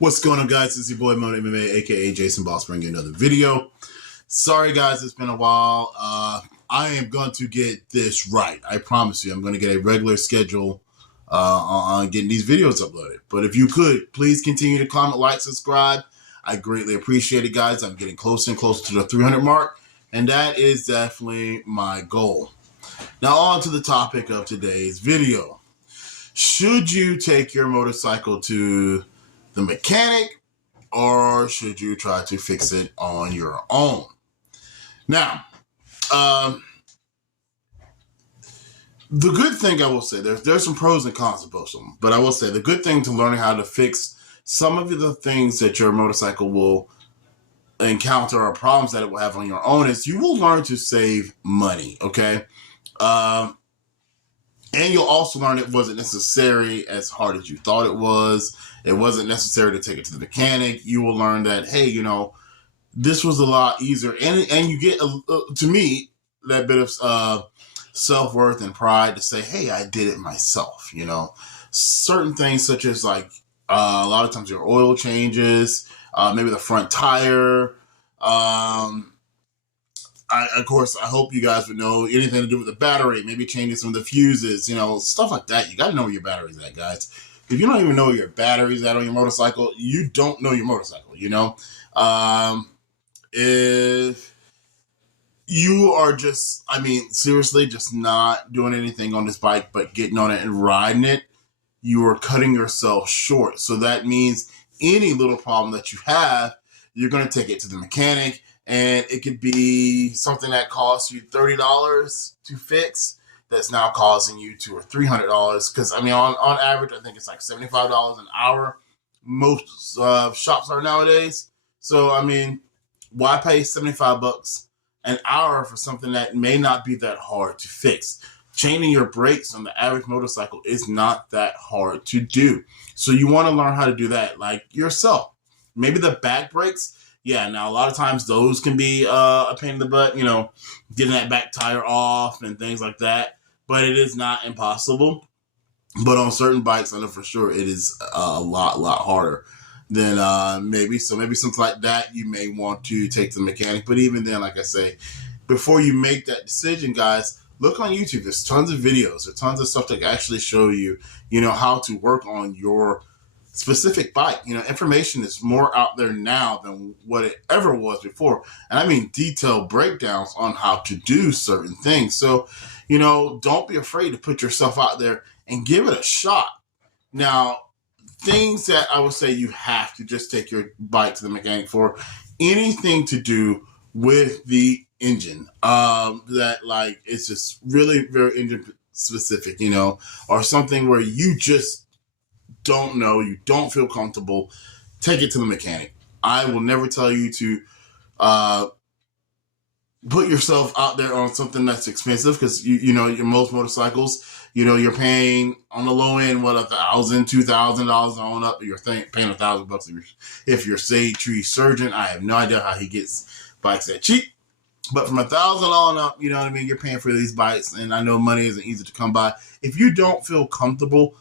What's going on, guys? It's your boy Mono MMA, aka Jason Boss, bringing another video. Sorry, guys, it's been a while. I am going to get this right. I promise you, I'm going to get a regular schedule on getting these videos uploaded. But if you could, please continue to comment, like, subscribe. I greatly appreciate it, guys. I'm getting closer and closer to the 300 mark, and that is definitely my goal. Now, on to the topic of today's video. Should you take your motorcycle to the mechanic, or should you try to fix it on your own? Now, the good thing I will say, there's some pros and cons to both of them, but I will say the good thing to learning how to fix some of the things that your motorcycle will encounter or problems that it will have on your own is you will learn to save money, okay? And you'll also learn it wasn't necessarily as hard as you thought it was. It wasn't necessary to take it to the mechanic. You will learn that, hey, you know, this was a lot easier. And you get, to me, that bit of self-worth and pride to say, hey, I did it myself, you know. Certain things such as, like, a lot of times your oil changes, maybe the front tire, of course, I hope you guys would know anything to do with the battery, maybe changing some of the fuses, you know, stuff like that. You got to know where your battery's at, guys. If you don't even know where your battery's at on your motorcycle, you don't know your motorcycle, you know. If you are just, I mean, seriously, just not doing anything on this bike, but getting on it and riding it, you are cutting yourself short. So that means any little problem that you have, you're going to take it to the mechanic. And it could be something that costs you $30 to fix that's now causing you $200 or $300. Because, I mean, on average, I think it's like $75 an hour. Most shops are nowadays. So, I mean, why pay $75 an hour for something that may not be that hard to fix? Changing your brakes on the average motorcycle is not that hard to do. So you want to learn how to do that, like yourself. Maybe the back brakes. Yeah, now a lot of times those can be a pain in the butt, you know, getting that back tire off and things like that. But it is not impossible. But on certain bikes, I know for sure it is a lot harder than maybe. So maybe something like that you may want to take to the mechanic. But even then, like I say, before you make that decision, guys, look on YouTube. There's tons of videos. There's tons of stuff that actually show you, you know, how to work on your specific bike. You know, information is more out there now than what it ever was before. And I mean detailed breakdowns on how to do certain things. So, you know, don't be afraid to put yourself out there and give it a shot. Now, things that I would say you have to just take your bike to the mechanic for, anything to do with the engine, that, like, it's just really very engine specific, you know, or something where you just don't know, you don't feel comfortable, take it to the mechanic. I will never tell you to put yourself out there on something that's expensive, because you know, your most motorcycles, you know, you're paying on the low end, what, $1,000, $2,000 on up. You're paying $1,000 if you're Shade Tree Surgeon. I have no idea how he gets bikes that cheap. But from $1,000 on up, you know what I mean, you're paying for these bikes, and I know money isn't easy to come by. If you don't feel comfortable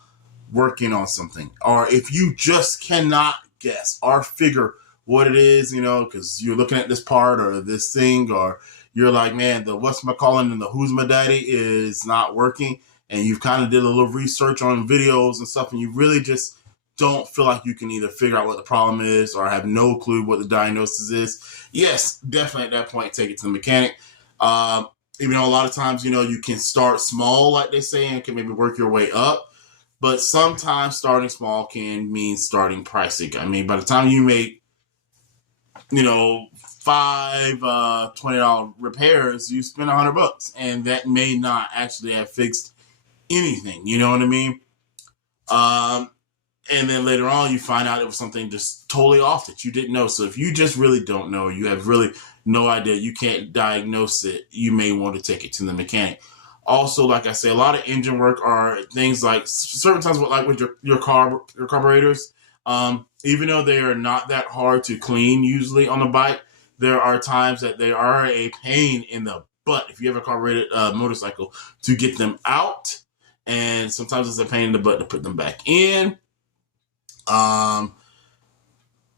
working on something, or if you just cannot guess or figure what it is, you know, because you're looking at this part or this thing, or you're like, man, the what's my calling and the who's my daddy is not working, and you've kind of did a little research on videos and stuff, and you really just don't feel like you can either figure out what the problem is or have no clue what the diagnosis is, yes, definitely at that point, take it to the mechanic. Even though a lot of times, you know, you can start small, like they say, and can maybe work your way up. But sometimes starting small can mean starting pricey. I mean, by the time you make, you know, 5 $20 repairs, you spend $100, and that may not actually have fixed anything. You know what I mean? And then later on, you find out it was something just totally off that you didn't know. So if you just really don't know, you have really no idea, you can't diagnose it, you may want to take it to the mechanic. Also, like I say, a lot of engine work are things like certain times with your carburetors. Even though they are not that hard to clean usually on a bike, there are times that they are a pain in the butt if you have a carbureted motorcycle to get them out. And sometimes it's a pain in the butt to put them back in.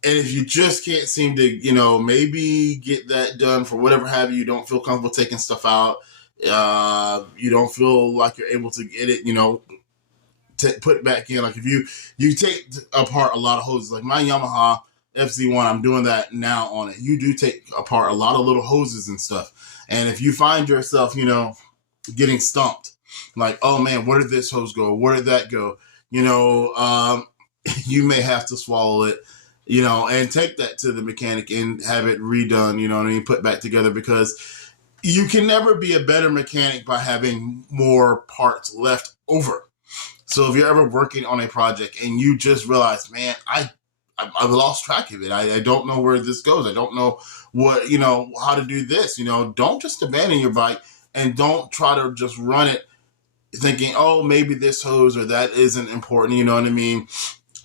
And if you just can't seem to, maybe get that done for whatever have you, don't feel comfortable taking stuff out, you don't feel like you're able to get it, put it back in. Like if you take apart a lot of hoses, like my Yamaha FZ1, I'm doing that now on it. You do take apart a lot of little hoses and stuff. And if you find yourself, getting stumped, like, oh man, where did this hose go? Where did that go? You may have to swallow it, and take that to the mechanic and have it redone, what I mean, put back together, because you can never be a better mechanic by having more parts left over. So if you're ever working on a project and you just realize, man, I've lost track of it. I don't know where this goes. I don't know what, how to do this. Don't just abandon your bike and don't try to just run it thinking, oh, maybe this hose or that isn't important. You know what I mean?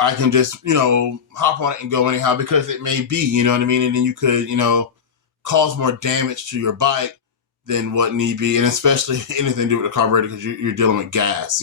I can just, hop on it and go anyhow, because it may be, you know what I mean? And then you could, cause more damage to your bike than what need be. And especially anything to do with the carburetor, because you're dealing with gas,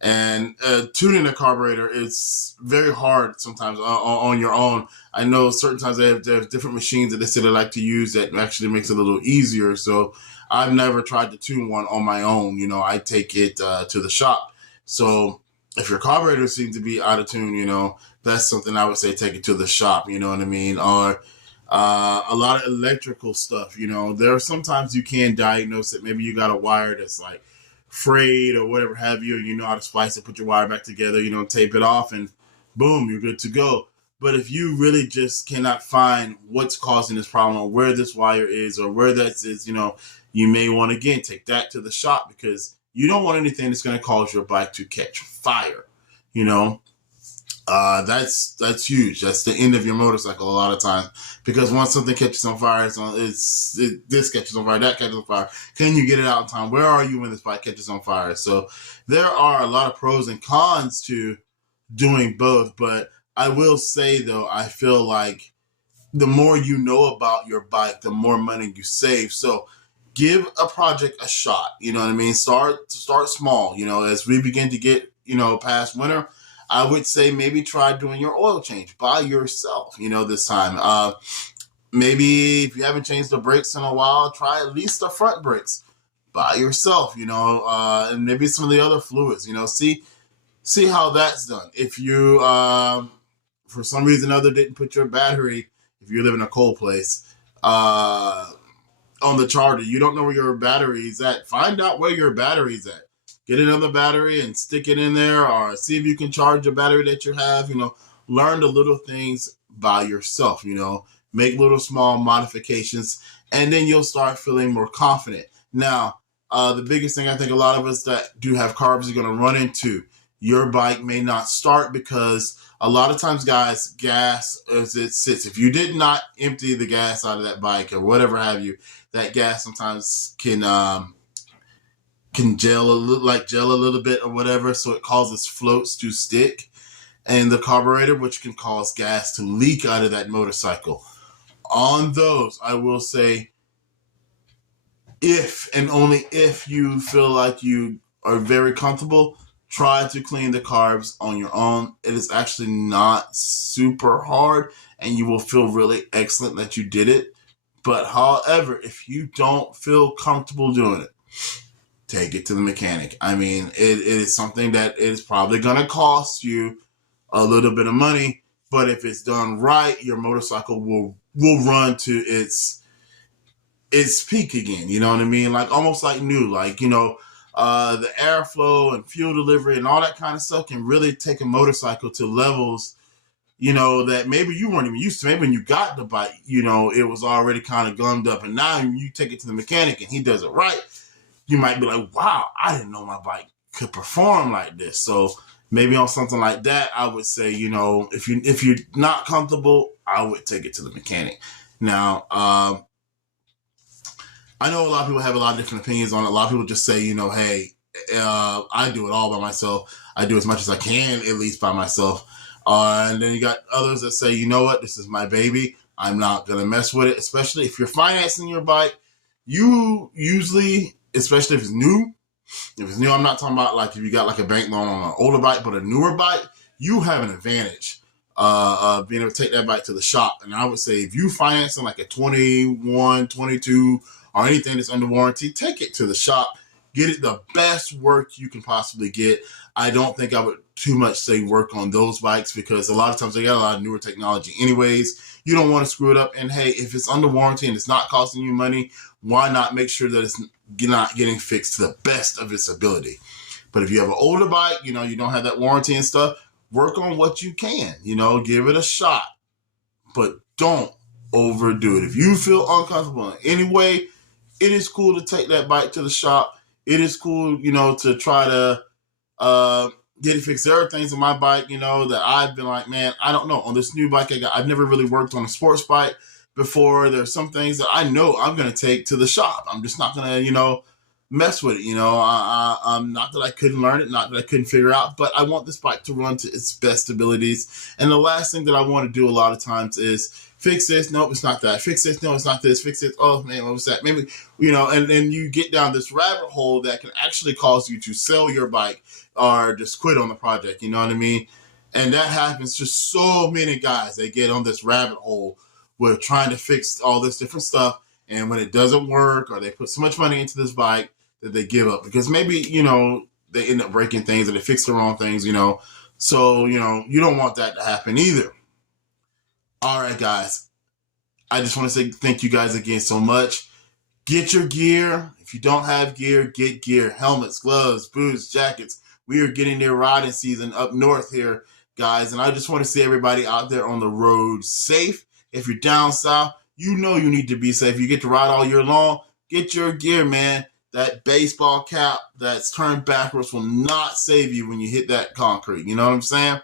and tuning a carburetor is very hard sometimes on your own. I know certain times they have different machines that they say they like to use that actually makes it a little easier. So I've never tried to tune one on my own. I take it to the shop. So if your carburetor seems to be out of tune, that's something I would say take it to the shop. You know what I mean? Or a lot of electrical stuff. There are sometimes you can diagnose it. Maybe you got a wire that's like frayed or whatever have you, and you know how to splice it, put your wire back together, tape it off, and boom, you're good to go. But if you really just cannot find what's causing this problem, or where this wire is, or where that is, you may want to, again, take that to the shop, because you don't want anything that's going to cause your bike to catch fire. That's huge. That's the end of your motorcycle a lot of times, because once something catches on fire, this catches on fire, that catches on fire. Can you get it out in time? Where are you when this bike catches on fire? So there are a lot of pros and cons to doing both. But I will say, though, I feel like the more you know about your bike, the more money you save. So give a project a shot. You know what I mean? Start small. As we begin to get, past winter, I would say maybe try doing your oil change by yourself, this time. Maybe if you haven't changed the brakes in a while, try at least the front brakes by yourself, and maybe some of the other fluids, see how that's done. If you, for some reason or other, didn't put your battery, if you live in a cold place, on the charger, you don't know where your battery's at, find out where your battery's at. Get another battery and stick it in there, or see if you can charge a battery that you have. Learn the little things by yourself, make little small modifications, and then you'll start feeling more confident. Now, the biggest thing I think a lot of us that do have carbs are going to run into, your bike may not start, because a lot of times, guys, gas, as it sits, if you did not empty the gas out of that bike or whatever have you, that gas sometimes can gel a little bit or whatever, so it causes floats to stick in the carburetor, which can cause gas to leak out of that motorcycle. On those, I will say, if and only if you feel like you are very comfortable, try to clean the carbs on your own. It is actually not super hard, and you will feel really excellent that you did it. But however, if you don't feel comfortable doing it, take it to the mechanic. I mean, it is something that is probably going to cost you a little bit of money, but if it's done right, your motorcycle will run to its peak again. You know what I mean? Like almost like new, like, the airflow and fuel delivery and all that kind of stuff can really take a motorcycle to levels, that maybe you weren't even used to. Maybe when you got the bike, it was already kind of gummed up, and now you take it to the mechanic and he does it right. You might be like, wow, I didn't know my bike could perform like this. So maybe on something like that, I would say, if you're not comfortable, I would take it to the mechanic. Now, I know a lot of people have a lot of different opinions on it. A lot of people just say, hey, I do it all by myself. I do as much as I can, at least by myself. And then you got others that say, you know what, this is my baby. I'm not going to mess with it, especially if you're financing your bike. You usually, especially if it's new, I'm not talking about like if you got like a bank loan on an older bike, but a newer bike, you have an advantage. being able to take that bike to the shop. And I would say if you financing like a 21, 22, or anything that's under warranty, take it to the shop. Get it the best work you can possibly get. I don't think I would too much say work on those bikes because a lot of times they got a lot of newer technology anyways. You don't want to screw it up. And hey, if it's under warranty and it's not costing you money, why not make sure that it's not getting fixed to the best of its ability? But if you have an older bike, you don't have that warranty and stuff, work on what you can, give it a shot. But don't overdo it. If you feel uncomfortable in any way, it is cool to take that bike to the shop. It is cool, to try to get it fixed. There are things on my bike, that I've been like, man, I don't know. On this new bike I got, I've never really worked on a sports bike before. There's some things that I know I'm going to take to the shop. I'm just not going to, mess with it. I'm not that I couldn't learn it, not that I couldn't figure out, but I want this bike to run to its best abilities. And the last thing that I want to do a lot of times is fix this. Nope, it's not that. Fix this. No, it's not this. Fix it. Oh man, what was that? Maybe, and then you get down this rabbit hole that can actually cause you to sell your bike or just quit on the project. You know what I mean? And that happens to so many guys. They get on this rabbit hole with trying to fix all this different stuff. And when it doesn't work or they put so much money into this bike that they give up because maybe, they end up breaking things or they fix the wrong things, So, you don't want that to happen either. All right, guys. I just want to say thank you guys again so much. Get your gear. If you don't have gear, get gear. Helmets, gloves, boots, jackets. We are getting near riding season up north here, guys. And I just want to see everybody out there on the road safe. If you're down south, you need to be safe. You get to ride all year long. Get your gear, man. That baseball cap that's turned backwards will not save you when you hit that concrete. You know what I'm saying?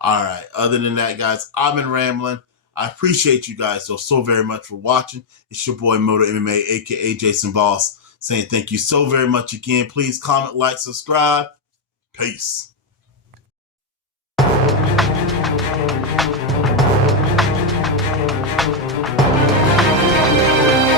All right. Other than that, guys, I've been rambling. I appreciate you guys so very much for watching. It's your boy Moto MMA, a.k.a. Jason Boss, saying thank you so very much again. Please comment, like, subscribe. Peace.